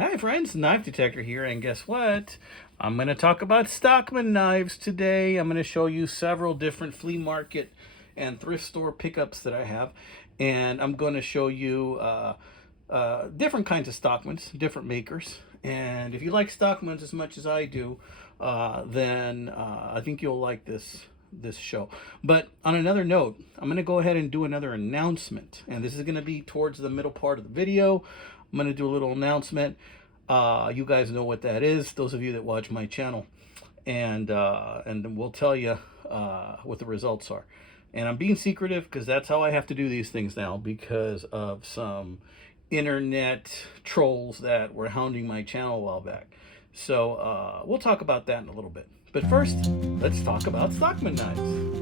Hi friends, Knife Detector here, and guess what? I'm going to talk about Stockman knives today. I'm going to show you several different flea market and thrift store pickups that I have, and I'm going to show you different kinds of Stockmans, different makers. And if you like Stockmans as much as I do, then I think you'll like this show. But on another note, I'm going to go ahead and do another announcement, and this is going to be towards the middle part of the video. I'm going to do a little announcement. You guys know what that is, those of you that watch my channel, and we'll tell you what the results are. And I'm being secretive because that's how I have to do these things now, because of some internet trolls that were hounding my channel a while back. So we'll talk about that in a little bit. But first, let's talk about Stockman knives.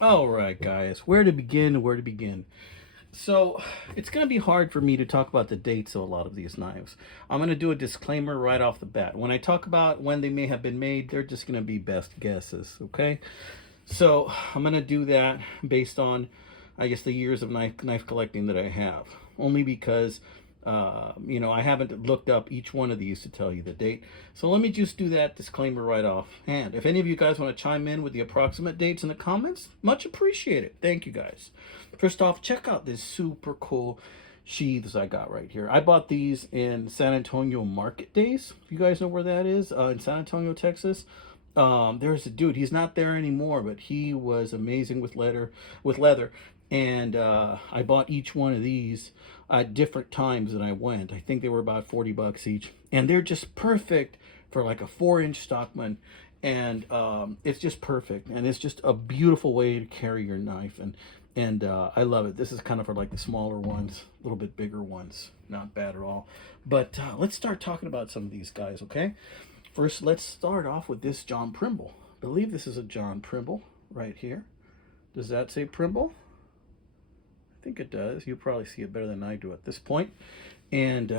All right, guys, where to begin? Where to begin? So it's going to be hard for me to talk about the dates of a lot of these knives. I'm going to do a disclaimer right off the bat. When I talk about when they may have been made, they're just going to be best guesses, okay? So I'm going to do that based on, I guess, the years of knife collecting that I have. Only because, I haven't looked up each one of these to tell you the date. So let me just do that disclaimer right off hand. If any of you guys want to chime in with the approximate dates in the comments, much appreciated. Thank you guys. First off, check out this super cool sheaths I got right here. I bought these in San Antonio Market Days. You guys know where that is? In San Antonio, Texas. There's a dude. He's not there anymore, but he was amazing with leather. And I bought each one of these at different times that I went. I think they were about 40 bucks each, and they're just perfect for like a 4-inch Stockman. And it's just perfect, and it's just a beautiful way to carry your knife, and I love it. This is kind of for like the smaller ones, a little bit bigger ones. Not bad at all. But let's start talking about some of these guys, okay? First, let's start off with this John Primble. I believe this is a John Primble right here. Does that say Primble? I think it does. You probably see it better than I do at this point. And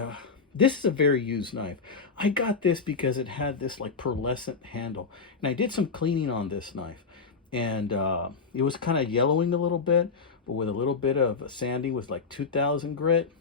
this is a very used knife. I got this because it had this like pearlescent handle. And I did some cleaning on this knife. And it was kind of yellowing a little bit, but with a little bit of sanding with like 2000 grit.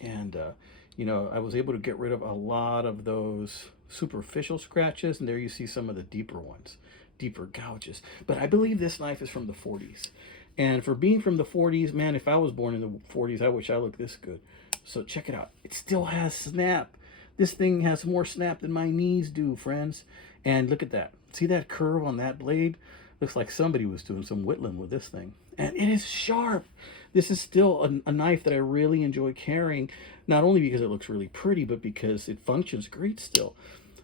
And I was able to get rid of a lot of those superficial scratches, and there you see some of the deeper ones, deeper gouges. But I believe this knife is from the 40s. And for being from the 40s, man, if I was born in the 40s, I wish I looked this good. So check it out. It still has snap. This thing has more snap than my knees do, friends. And look at that. See that curve on that blade? Looks like somebody was doing some whittling with this thing. And it is sharp. This is still a knife that I really enjoy carrying, not only because it looks really pretty, but because it functions great still.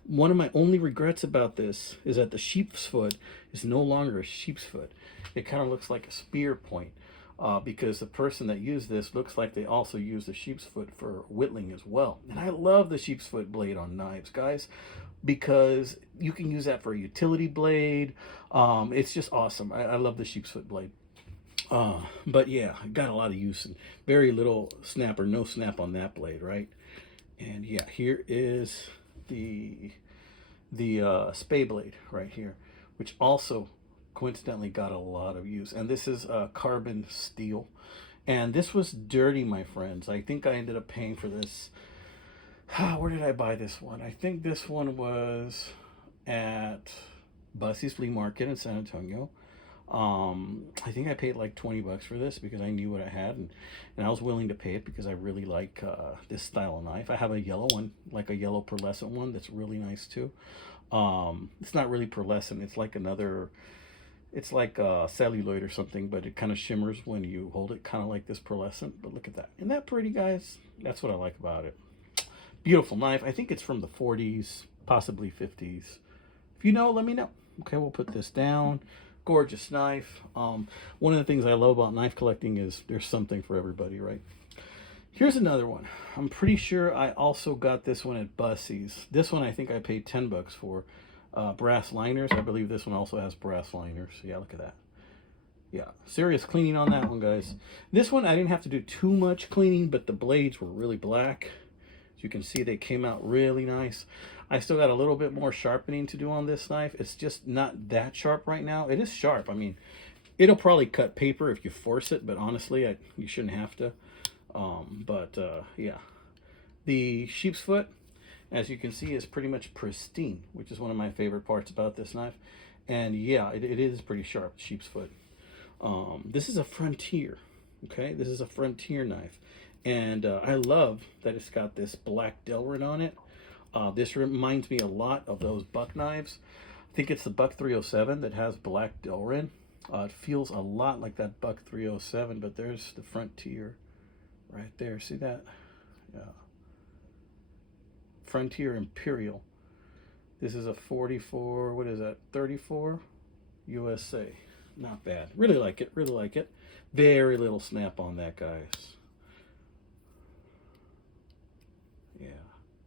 One of my only regrets about this is that the sheep's foot is no longer a sheep's foot. It kind of looks like a spear point, because the person that used this looks like they also used the sheep's foot for whittling as well. And I love the sheep's foot blade on knives, guys, because you can use that for a utility blade. It's just awesome. I love the sheep's foot blade. But yeah, I got a lot of use and very little snap or no snap on that blade, right? And yeah, here is the spay blade right here, which also coincidentally got a lot of use. And this is carbon steel, and this was dirty, my friends. I think I ended up paying for this. Where did I buy this one? I think this one was at Bussy's Flea Market in San Antonio. I think I paid like 20 bucks for this because I knew what I had, and I was willing to pay it because I really like this style of knife. I have a yellow one, like a yellow pearlescent one that's really nice too. It's not really pearlescent. It's like it's like celluloid or something, but it kind of shimmers when you hold it, kind of like this pearlescent. But look at that. Isn't that pretty, guys? That's what I like about it. Beautiful knife. I think it's from the 40s, possibly 50s. If you know, let me know. Okay, we'll put this down. Gorgeous knife. One of the things I love about knife collecting is there's something for everybody, right? Here's another one. I'm pretty sure I also got this one at Bussey's. This one I think I paid 10 bucks for. Brass liners. I believe this one also has brass liners. Yeah, look at that. Yeah, serious cleaning on that one, guys. This one I didn't have to do too much cleaning, but the blades were really black. As you can see, they came out really nice. I still got a little bit more sharpening to do on this knife. It's just not that sharp right now. It is sharp. I mean, it'll probably cut paper if you force it, but honestly, you shouldn't have to. Yeah. The sheep's foot, as you can see, is pretty much pristine, which is one of my favorite parts about this knife. And yeah, it is pretty sharp, sheep's foot. This is a Frontier, okay? This is a Frontier knife. And I love that it's got this black Delrin on it. This reminds me a lot of those buck knives. I think it's the Buck 307 that has black Delrin. It feels a lot like that Buck 307, but there's the Frontier right there. See that? Yeah. Frontier Imperial. This is a 44, what is that? 34 USA. Not bad. Really like it. Really like it. Very little snap on that, guys. Yeah.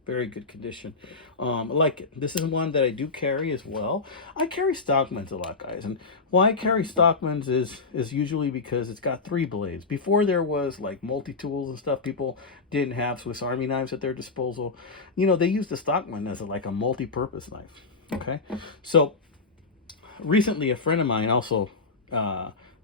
Very good condition. I like it. This is one that I do carry as well. I carry Stockmans a lot, guys. And why I carry Stockmans is usually because it's got 3 blades. Before there was like multi-tools and stuff, people didn't have Swiss Army knives at their disposal. You know, they used the Stockman as like a multi-purpose knife. Okay. So recently a friend of mine also,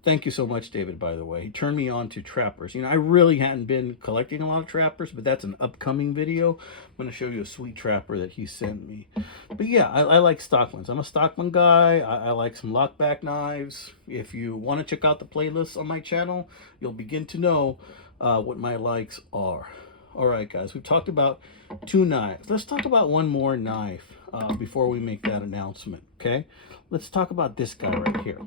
thank you so much, David, by the way, he turned me on to trappers. You know, I really hadn't been collecting a lot of trappers, but that's an upcoming video. I'm going to show you a sweet trapper that he sent me. But yeah, I like Stockmans. I'm a Stockman guy. I like some lockback knives. If you want to check out the playlists on my channel, you'll begin to know what my likes are. All right, guys, we've talked about 2 knives. Let's talk about one more knife before we make that announcement, okay? Let's talk about this guy right here.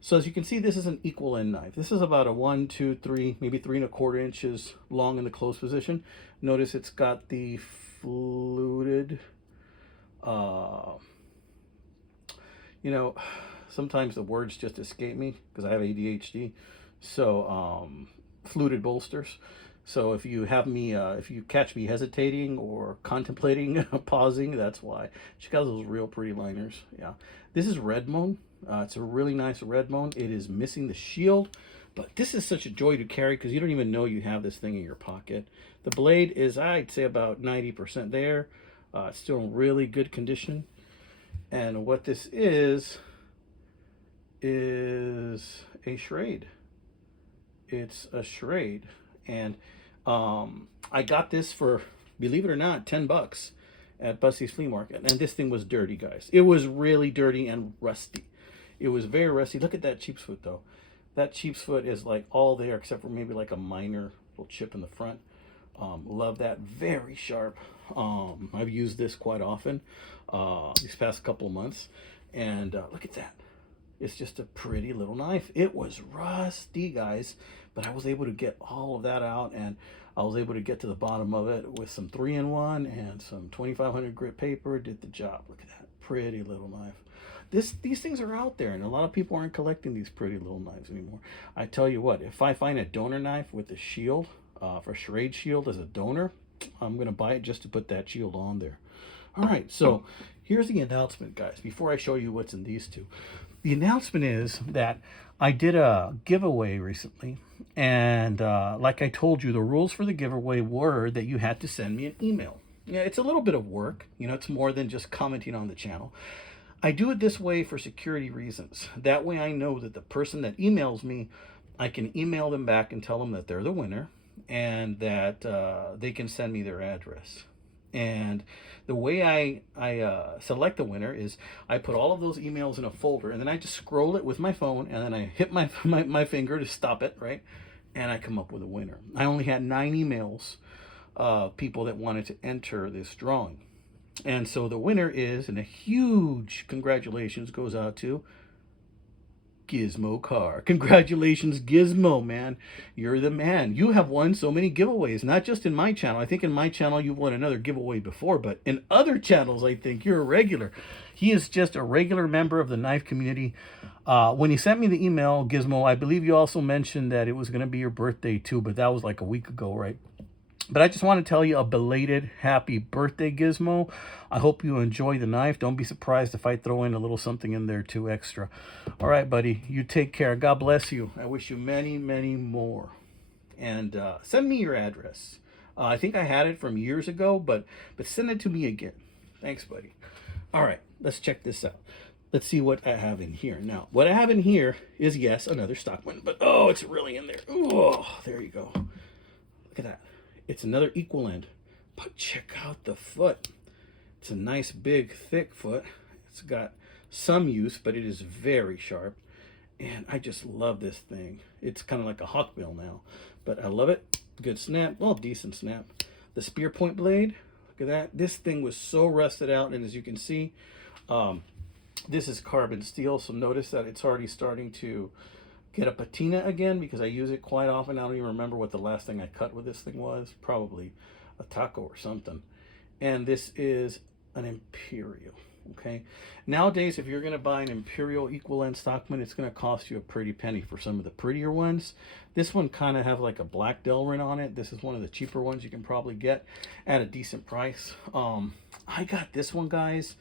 So as you can see, this is an equal end knife. This is about a 1, 2, 3, maybe 3¼ inches long in the close position. Notice it's got the fluted, you know, sometimes the words just escape me because I have ADHD. So fluted bolsters. So if you have me, if you catch me hesitating or contemplating pausing, that's why. She got those real pretty liners. Yeah, this is Redmone. It's a really nice Redmone. It is missing the shield, but this is such a joy to carry because you don't even know you have this thing in your pocket. The blade is, I'd say, about 90% there. It's still in really good condition. And what this is a Schrade. It's a Schrade. And I got this for, believe it or not, 10 bucks at Bussey's Flea Market. And this thing was dirty, guys. It was really dirty and rusty. It was very rusty. Look at that sheep's foot, though. That sheep's foot is like all there except for maybe like a minor little chip in the front. Love that. Very sharp. I've used this quite often these past couple of months. And look at that. It's just a pretty little knife. It was rusty, guys, but I was able to get all of that out, and I was able to get to the bottom of it with some 3-in-1 and some 2500 grit paper. Did the job. Look at that pretty little knife. These things are out there, and a lot of people aren't collecting these pretty little knives anymore. I tell you what, if I find a donor knife with a shield, for a Schrade shield as a donor, I'm going to buy it just to put that shield on there. All right, so here's the announcement, guys, before I show you what's in these two. The announcement is that I did a giveaway recently, and like I told you, the rules for the giveaway were that you had to send me an email. Yeah, it's a little bit of work. You know, it's more than just commenting on the channel. I do it this way for security reasons. That way I know that the person that emails me, I can email them back and tell them that they're the winner and that they can send me their address. And the way I select the winner is I put all of those emails in a folder, and then I just scroll it with my phone, and then I hit my finger to stop it, right? And I come up with a winner. I only had 9 emails of people that wanted to enter this drawing. And so the winner is, and a huge congratulations goes out to Gizmo Car. Congratulations, Gizmo, man. You're the man. You have won so many giveaways, not just in my channel. I think in my channel you've won another giveaway before, but in other channels I think you're a regular. He is just a regular member of the knife community. When he sent me the email, Gizmo, I believe you also mentioned that it was going to be your birthday too, but that was like a week ago, right? But I just want to tell you a belated happy birthday, Gizmo. I hope you enjoy the knife. Don't be surprised if I throw in a little something in there too extra. All right, buddy. You take care. God bless you. I wish you many, many more. And send me your address. I think I had it from years ago, but send it to me again. Thanks, buddy. All right, let's check this out. Let's see what I have in here. Now, what I have in here is, yes, another Stockman, but oh, it's really in there. Oh, there you go. Look at that. It's another equal end. But check out the foot. It's a nice, big, thick foot. It's got some use, but it is very sharp. And I just love this thing. It's kind of like a hawkbill now, but I love it. Good snap. Well, decent snap. The spear point blade. Look at that. This thing was so rusted out, and as you can see, this is carbon steel. So notice that it's already starting to get a patina again because I use it quite often. I don't even remember what the last thing I cut with this thing was. Probably a taco or something. And this is an Imperial. Okay. Nowadays, if you're going to buy an Imperial equal end Stockman, it's going to cost you a pretty penny for some of the prettier ones. This one kind of have like a black Delrin on it. This is one of the cheaper ones you can probably get at a decent price. I got this one, guys,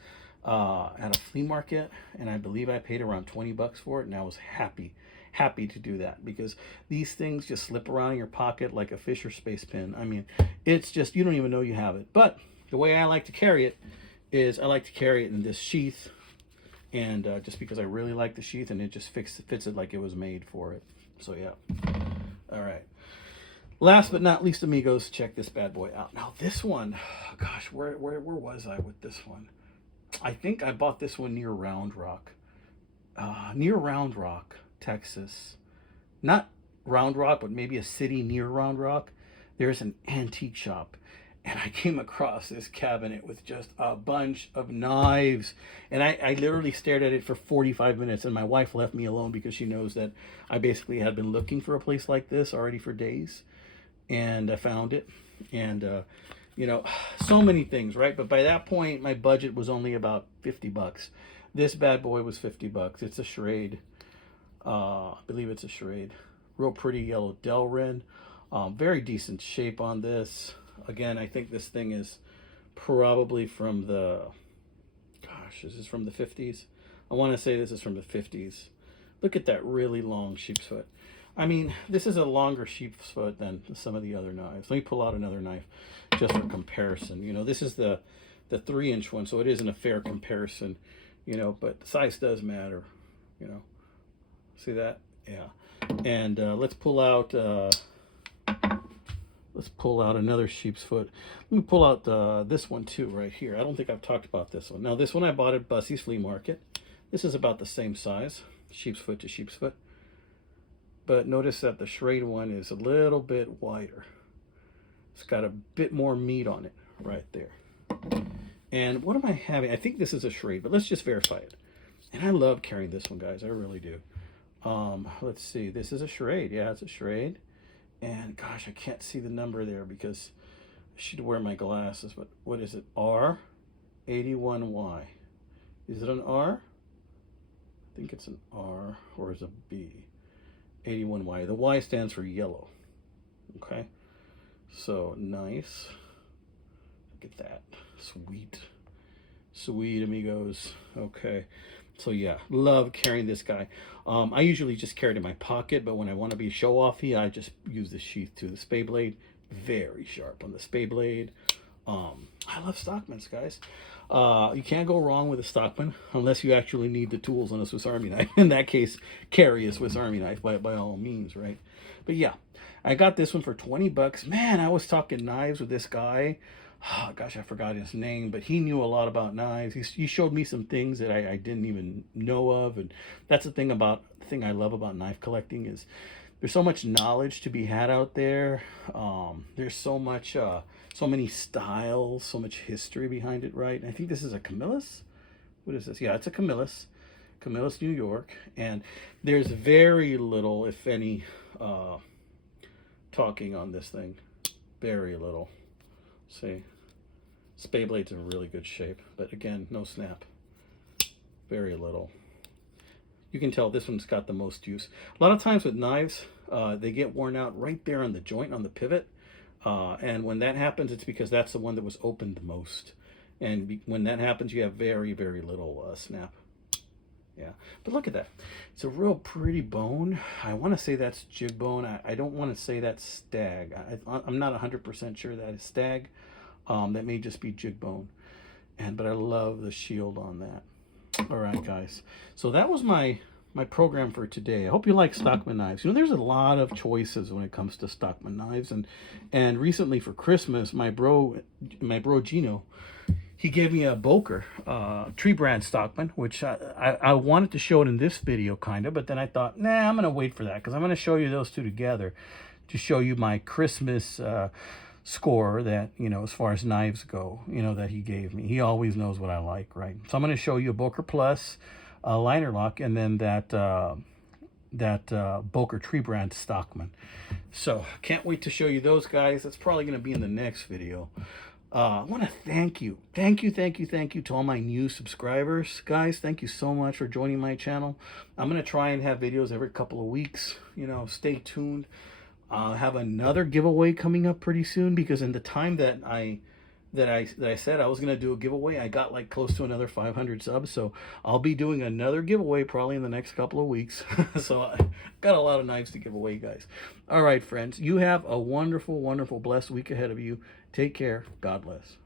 at a flea market, and I believe I paid around 20 bucks for it, and I was happy to do that because these things just slip around in your pocket like a Fisher space pin. I mean, it's just, you don't even know you have it. But the way I like to carry it is I like to carry it in this sheath, and just because I really like the sheath, and it just fits it like it was made for it. So yeah. All right. Last but not least, amigos, check this bad boy out. Now this one, gosh, where was I with this one? I think I bought this one near Round Rock. Near Round Rock, Texas. Not Round Rock, but maybe a city near Round Rock. There's an antique shop. And I came across this cabinet with just a bunch of knives. And I literally stared at it for 45 minutes. And my wife left me alone because she knows that I basically had been looking for a place like this already for days. And I found it. And, you know, so many things, right? But by that point, my budget was only about 50 bucks. This bad boy was 50 bucks. It's a Schrade. I believe it's a Schrade. Real pretty yellow Delrin. Very decent shape on this. Again, I think this thing is probably from the, gosh, is this from the 50s? I want to say this is from the 50s. Look at that really long sheep's foot. I mean, this is a longer sheep's foot than some of the other knives. Let me pull out another knife just for comparison. You know, this is the 3-inch one, so it isn't a fair comparison, you know, but size does matter, you know. See that? Yeah. And let's pull out another sheep's foot. Let me pull out this one too right here. I don't think I've talked about this one. Now this one I bought at Bussey's Flea Market. This is about the same size, sheep's foot to sheep's foot. But notice that the Schrade one is a little bit wider. It's got a bit more meat on it right there. And what am I having? I think this is a Schrade, but let's just verify it. And I love carrying this one, guys. I really do. Let's see. This is a Schrade. Yeah, it's a Schrade. And gosh, I can't see the number there because I should wear my glasses. But what is it? R81Y. Is it an R? I think it's an R, or is it a B? 81Y. The Y stands for yellow. Okay. So nice. Look at that. Sweet. Sweet, amigos. Okay. So yeah, love carrying this guy. I usually just carry it in my pocket, but when I want to be show-offy, I just use the sheath to the spay blade. Very sharp on the spay blade. I love Stockmans, guys. You can't go wrong with a Stockman unless you actually need the tools on a Swiss Army knife. In that case, carry a Swiss Army knife by all means, right? But yeah, I got this one for 20 bucks. Man, I was talking knives with this guy. Oh, gosh, I forgot his name, but he knew a lot about knives. He showed me some things that I didn't even know of, and that's the thing I love about knife collecting is there's so much knowledge to be had out there. There's so much, so many styles, so much history behind it, right? And I think this is a Camillus. What is this? Yeah, it's a Camillus, Camillus, New York, and there's very little, if any, talking on this thing. Very little. See, spay blade's in really good shape, but again, no snap. Very little. You can tell this one's got the most use. A lot of times with knives, they get worn out right there on the joint, on the pivot. And when that happens, it's because that's the one that was opened the most. And when that happens, you have very, very little snap. Yeah, but look at that. It's a real pretty bone. I want to say that's jig bone. I don't want to say that's stag. I'm not 100% sure that is stag. That may just be jig bone. But I love the shield on that. All right, guys. So that was my program for today. I hope you like Stockman knives. You know, there's a lot of choices when it comes to Stockman knives, and recently for Christmas, my bro Gino, he gave me a Boker tree brand Stockman, which I wanted to show it in this video kind of, but then I thought, nah, I'm gonna wait for that because I'm gonna show you those two together to show you my Christmas score that, you know, as far as knives go, you know, that he gave me. He always knows what I like, right? So I'm going to show you a Boker Plus liner lock, and then that Boker tree brand Stockman. So can't wait to show you those, guys. That's probably going to be in the next video. I want to thank you to all my new subscribers, guys. Thank you so much for joining my channel. I'm going to try and have videos every couple of weeks. You know, stay tuned. I'll have another giveaway coming up pretty soon, because in the time that I said I was going to do a giveaway, I got like close to another 500 subs. So I'll be doing another giveaway probably in the next couple of weeks. So I got a lot of knives to give away, guys. All right, friends, you have a wonderful, wonderful, blessed week ahead of you. Take care. God bless.